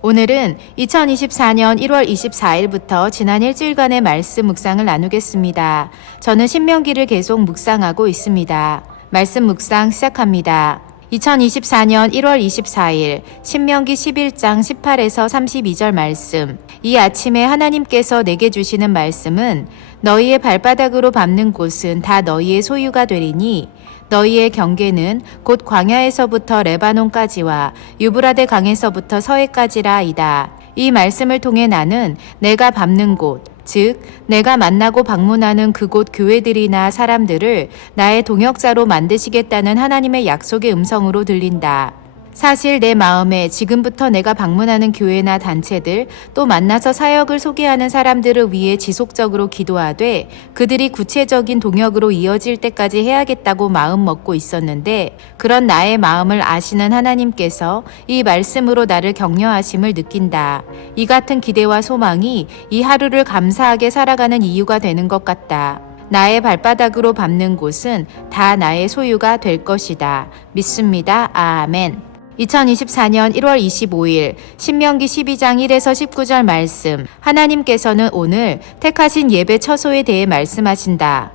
오늘은 2024년 1월 24일부터 지난 일주일간의 말씀 묵상을 나누겠습니다. 저는 신명기를 계속 묵상하고 있습니다. 말씀 묵상 시작합니다. 2024년 1월 24일 신명기 11장 18에서 32절 말씀. 이 아침에 하나님께서 내게 주시는 말씀은 너희의 발바닥으로 밟는 곳은 다 너희의 소유가 되리니 너희의 경계는 곧 광야에서부터 레바논까지와 유브라데 강에서부터 서해까지라이다. 이 말씀을 통해 나는 내가 밟는 곳, 즉 내가 만나고 방문하는 그곳 교회들이나 사람들을 나의 동역자로 만드시겠다는 하나님의 약속의 음성으로 들린다. 사실 내 마음에 지금부터 내가 방문하는 교회나 단체들 또 만나서 사역을 소개하는 사람들을 위해 지속적으로 기도하되 그들이 구체적인 동역으로 이어질 때까지 해야겠다고 마음 먹고 있었는데 그런 나의 마음을 아시는 하나님께서 이 말씀으로 나를 격려하심을 느낀다. 이 같은 기대와 소망이 이 하루를 감사하게 살아가는 이유가 되는 것 같다. 나의 발바닥으로 밟는 곳은 다 나의 소유가 될 것이다. 믿습니다. 아멘. 2024년 1월 25일 신명기 12장 1에서 19절 말씀. 하나님께서는 오늘 택하신 예배 처소에 대해 말씀하신다.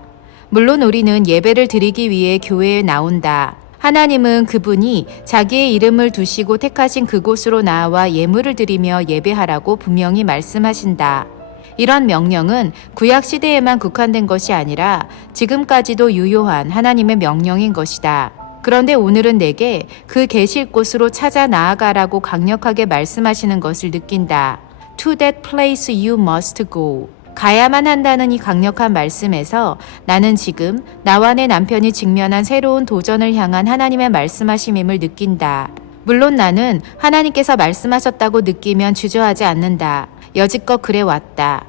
물론 우리는 예배를 드리기 위해 교회에 나온다. 하나님은 그분이 자기의 이름을 두시고 택하신 그곳으로 나와 예물을 드리며 예배하라고 분명히 말씀하신다. 이런 명령은 구약 시대에만 국한된 것이 아니라 지금까지도 유효한 하나님의 명령인 것이다. 그런데 오늘은 내게 그 계실 곳으로 찾아 나아가라고 강력하게 말씀하시는 것을 느낀다. To that place you must go. 가야만 한다는 이 강력한 말씀에서 나는 지금 나와 내 남편이 직면한 새로운 도전을 향한 하나님의 말씀하심임을 느낀다. 물론 나는 하나님께서 말씀하셨다고 느끼면 주저하지 않는다. 여지껏 그래왔다.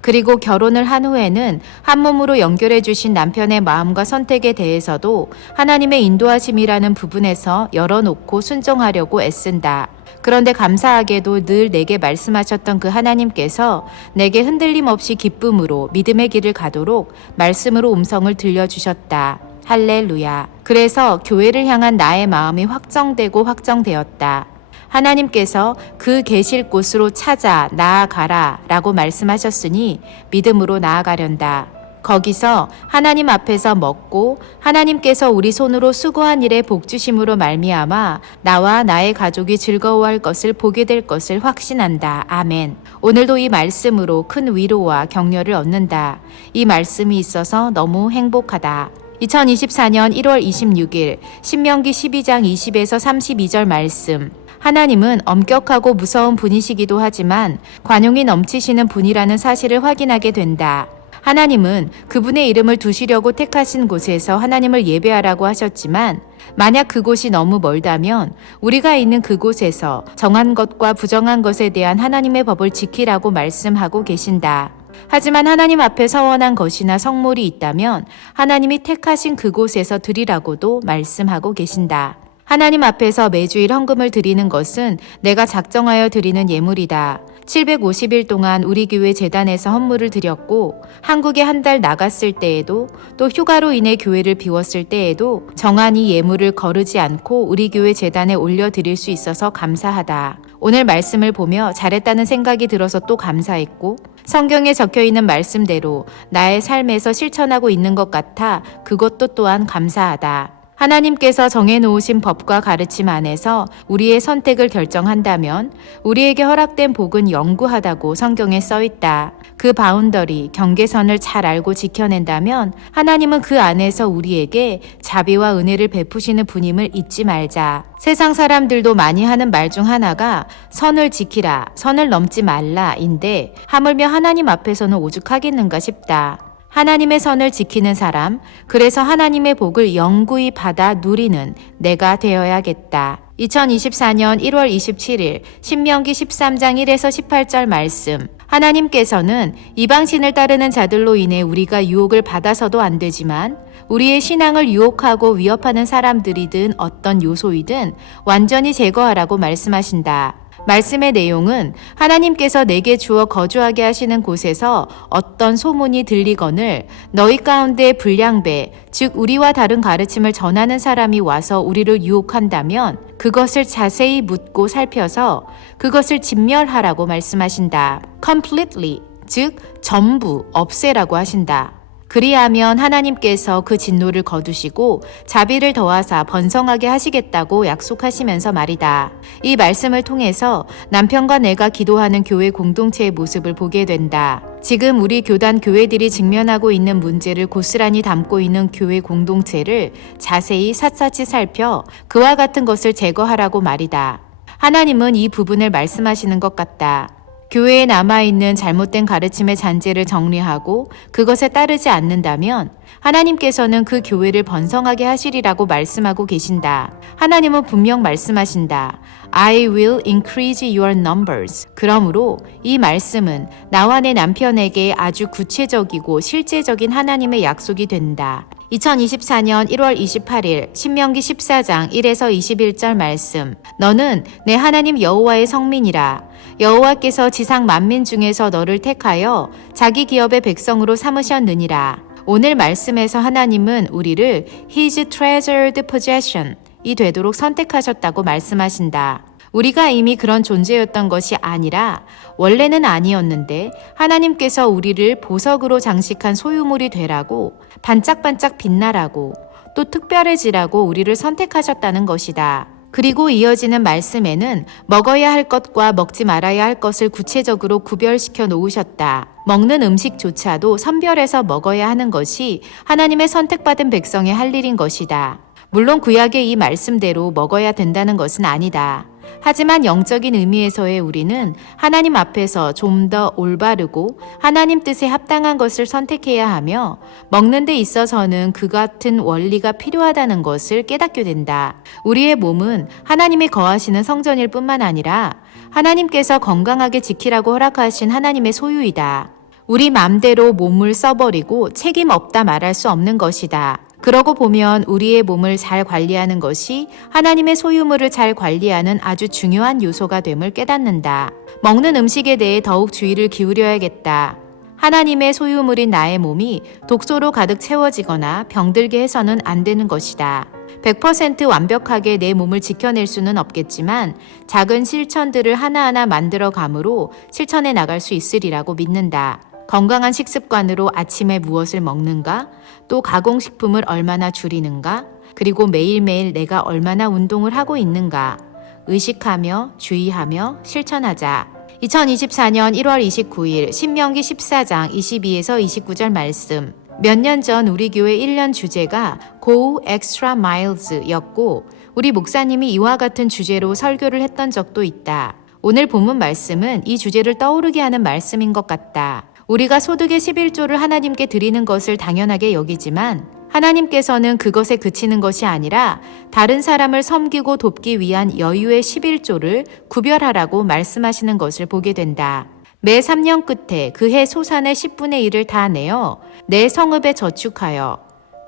그리고 결혼을 한 후에는 한 몸으로 연결해 주신 남편의 마음과 선택에 대해서도 하나님의 인도하심이라는 부분에서 열어놓고 순종하려고 애쓴다. 그런데 감사하게도 늘 내게 말씀하셨던 그 하나님께서 내게 흔들림 없이 기쁨으로 믿음의 길을 가도록 말씀으로 음성을 들려주셨다. 할렐루야. 그래서 교회를 향한 나의 마음이 확정되고 확정되었다. 하나님께서 그 계실 곳으로 찾아 나아가라 라고 말씀하셨으니 믿음으로 나아가련다. 거기서 하나님 앞에서 먹고 하나님께서 우리 손으로 수고한 일에 복주심으로 말미암아 나와 나의 가족이 즐거워할 것을 보게 될 것을 확신한다. 아멘. 오늘도 이 말씀으로 큰 위로와 격려를 얻는다. 이 말씀이 있어서 너무 행복하다. 2024년 1월 26일 신명기 12장 20에서 32절 말씀. 하나님은 엄격하고 무서운 분이시기도 하지만 관용이 넘치시는 분이라는 사실을 확인하게 된다. 하나님은 그분의 이름을 두시려고 택하신 곳에서 하나님을 예배하라고 하셨지만 만약 그곳이 너무 멀다면 우리가 있는 그곳에서 정한 것과 부정한 것에 대한 하나님의 법을 지키라고 말씀하고 계신다. 하지만 하나님 앞에 서원한 것이나 성물이 있다면 하나님이 택하신 그곳에서 드리라고도 말씀하고 계신다. 하나님 앞에서 매주일 헌금을 드리는 것은 내가 작정하여 드리는 예물이다. 750일 동안 우리 교회 재단에서 헌물을 드렸고 한국에 한 달 나갔을 때에도 또 휴가로 인해 교회를 비웠을 때에도 정한이 예물을 거르지 않고 우리 교회 재단에 올려드릴 수 있어서 감사하다. 오늘 말씀을 보며 잘했다는 생각이 들어서 또 감사했고 성경에 적혀있는 말씀대로 나의 삶에서 실천하고 있는 것 같아 그것도 또한 감사하다. 하나님께서 정해놓으신 법과 가르침 안에서 우리의 선택을 결정한다면 우리에게 허락된 복은 영구하다고 성경에 써있다. 그 바운더리, 경계선을 잘 알고 지켜낸다면 하나님은 그 안에서 우리에게 자비와 은혜를 베푸시는 분임을 잊지 말자. 세상 사람들도 많이 하는 말 중 하나가 선을 지키라, 선을 넘지 말라인데 하물며 하나님 앞에서는 오죽하겠는가 싶다. 하나님의 선을 지키는 사람, 그래서 하나님의 복을 영구히 받아 누리는 내가 되어야겠다. 2024년 1월 27일 신명기 13장 1에서 18절 말씀. 하나님께서는 이방신을 따르는 자들로 인해 우리가 유혹을 받아서도 안 되지만 우리의 신앙을 유혹하고 위협하는 사람들이든 어떤 요소이든 완전히 제거하라고 말씀하신다. 말씀의 내용은 하나님께서 내게 주어 거주하게 하시는 곳에서 어떤 소문이 들리거늘 너희 가운데 불량배, 즉 우리와 다른 가르침을 전하는 사람이 와서 우리를 유혹한다면 그것을 자세히 묻고 살펴서 그것을 진멸하라고 말씀하신다. completely, 즉 전부 없애라고 하신다. 그리하면 하나님께서 그 진노를 거두시고 자비를 더하사 번성하게 하시겠다고 약속하시면서 말이다. 이 말씀을 통해서 남편과 내가 기도하는 교회 공동체의 모습을 보게 된다. 지금 우리 교단 교회들이 직면하고 있는 문제를 고스란히 담고 있는 교회 공동체를 자세히 샅샅이 살펴 그와 같은 것을 제거하라고 말이다. 하나님은 이 부분을 말씀하시는 것 같다. 교회에 남아있는 잘못된 가르침의 잔재를 정리하고 그것에 따르지 않는다면 하나님께서는 그 교회를 번성하게 하시리라고 말씀하고 계신다. 하나님은 분명 말씀하신다. I will increase your numbers. 그러므로 이 말씀은 나와 내 남편에게 아주 구체적이고 실제적인 하나님의 약속이 된다. 2024년 1월 28일 신명기 14장 1에서 21절 말씀. 너는 내 하나님 여호와의 성민이라. 여호와께서 지상 만민 중에서 너를 택하여 자기 기업의 백성으로 삼으셨느니라. 오늘 말씀에서 하나님은 우리를 His treasured possession 이 되도록 선택하셨다고 말씀하신다. 우리가 이미 그런 존재였던 것이 아니라 원래는 아니었는데 하나님께서 우리를 보석으로 장식한 소유물이 되라고 반짝반짝 빛나라고 또 특별해지라고 우리를 선택하셨다는 것이다. 그리고 이어지는 말씀에는 먹어야 할 것과 먹지 말아야 할 것을 구체적으로 구별시켜 놓으셨다. 먹는 음식조차도 선별해서 먹어야 하는 것이 하나님의 선택받은 백성의 할 일인 것이다. 물론 구약의 이 말씀대로 먹어야 된다는 것은 아니다. 하지만 영적인 의미에서의 우리는 하나님 앞에서 좀 더 올바르고 하나님 뜻에 합당한 것을 선택해야 하며 먹는 데 있어서는 그 같은 원리가 필요하다는 것을 깨닫게 된다. 우리의 몸은 하나님이 거하시는 성전일 뿐만 아니라 하나님께서 건강하게 지키라고 허락하신 하나님의 소유이다. 우리 맘대로 몸을 써버리고 책임 없다 말할 수 없는 것이다. 그러고 보면 우리의 몸을 잘 관리하는 것이 하나님의 소유물을 잘 관리하는 아주 중요한 요소가 됨을 깨닫는다. 먹는 음식에 대해 더욱 주의를 기울여야겠다. 하나님의 소유물인 나의 몸이 독소로 가득 채워지거나 병들게 해서는 안 되는 것이다. 100% 완벽하게 내 몸을 지켜낼 수는 없겠지만 작은 실천들을 하나하나 만들어감으로 실천해 나갈 수 있으리라고 믿는다. 건강한 식습관으로 아침에 무엇을 먹는가, 또 가공식품을 얼마나 줄이는가, 그리고 매일매일 내가 얼마나 운동을 하고 있는가, 의식하며 주의하며 실천하자. 2024년 1월 29일 신명기 14장 22에서 29절 말씀. 몇 년 전 우리 교회 1년 주제가 Go Extra Miles 였고 우리 목사님이 이와 같은 주제로 설교를 했던 적도 있다. 오늘 본문 말씀은 이 주제를 떠오르게 하는 말씀인 것 같다. 우리가 소득의 11조를 하나님께 드리는 것을 당연하게 여기지만 하나님께서는 그것에 그치는 것이 아니라 다른 사람을 섬기고 돕기 위한 여유의 11조를 구별하라고 말씀하시는 것을 보게 된다. 매 3년 끝에 그 해 소산의 10분의 1을 다 내어 내 성읍에 저축하여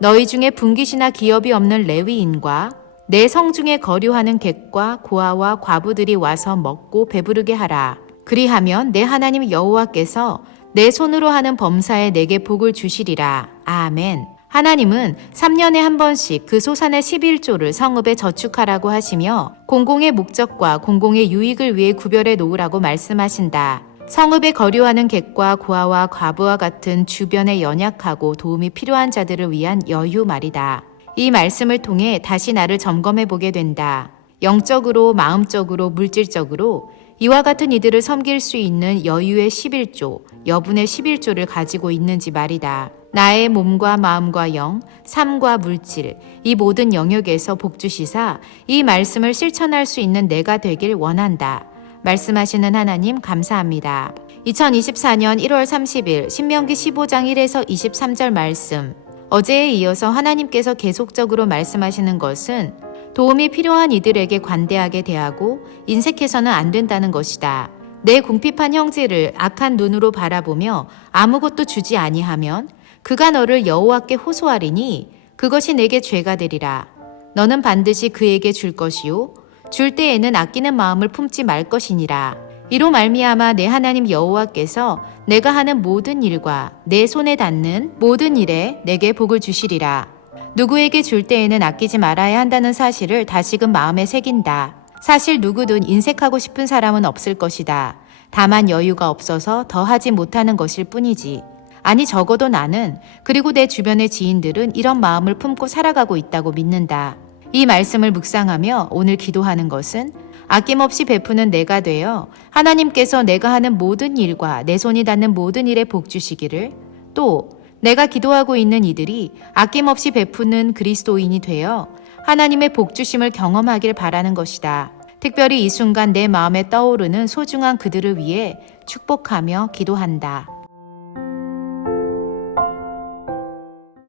너희 중에 분깃이나 기업이 없는 레위인과 내 성중에 거류하는 객과 고아와 과부들이 와서 먹고 배부르게 하라. 그리하면 내 하나님 여호와께서 내 손으로 하는 범사에 내게 복을 주시리라. 아멘. 하나님은 3년에 한 번씩 그 소산의 11조를 성읍에 저축하라고 하시며 공공의 목적과 공공의 유익을 위해 구별해 놓으라고 말씀하신다. 성읍에 거류하는 객과 고아와 과부와 같은 주변에 연약하고 도움이 필요한 자들을 위한 여유 말이다. 이 말씀을 통해 다시 나를 점검해 보게 된다. 영적으로, 마음적으로, 물질적으로 이와 같은 이들을 섬길 수 있는 여유의 11조, 여분의 11조를 가지고 있는지 말이다. 나의 몸과 마음과 영, 삶과 물질, 이 모든 영역에서 복주시사 이 말씀을 실천할 수 있는 내가 되길 원한다. 말씀하시는 하나님 감사합니다. 2024년 1월 30일 신명기 15장 1에서 23절 말씀. 어제에 이어서 하나님께서 계속적으로 말씀하시는 것은 도움이 필요한 이들에게 관대하게 대하고 인색해서는 안 된다는 것이다. 내 궁핍한 형제를 악한 눈으로 바라보며 아무것도 주지 아니하면 그가 너를 여호와께 호소하리니 그것이 내게 죄가 되리라. 너는 반드시 그에게 줄 것이요 줄 때에는 아끼는 마음을 품지 말 것이니라. 이로 말미암아 내 하나님 여호와께서 내가 하는 모든 일과 내 손에 닿는 모든 일에 내게 복을 주시리라. 누구에게 줄 때에는 아끼지 말아야 한다는 사실을 다시금 마음에 새긴다. 사실 누구든 인색하고 싶은 사람은 없을 것이다. 다만 여유가 없어서 더 하지 못하는 것일 뿐이지. 아니 적어도 나는 그리고 내 주변의 지인들은 이런 마음을 품고 살아가고 있다고 믿는다. 이 말씀을 묵상하며 오늘 기도하는 것은 아낌없이 베푸는 내가 되어 하나님께서 내가 하는 모든 일과 내 손이 닿는 모든 일에 복 주시기를, 또 내가 기도하고 있는 이들이 아낌없이 베푸는 그리스도인이 되어 하나님의 복 주심을 경험하길 바라는 것이다. 특별히 이 순간 내 마음에 떠오르는 소중한 그들을 위해 축복하며 기도한다.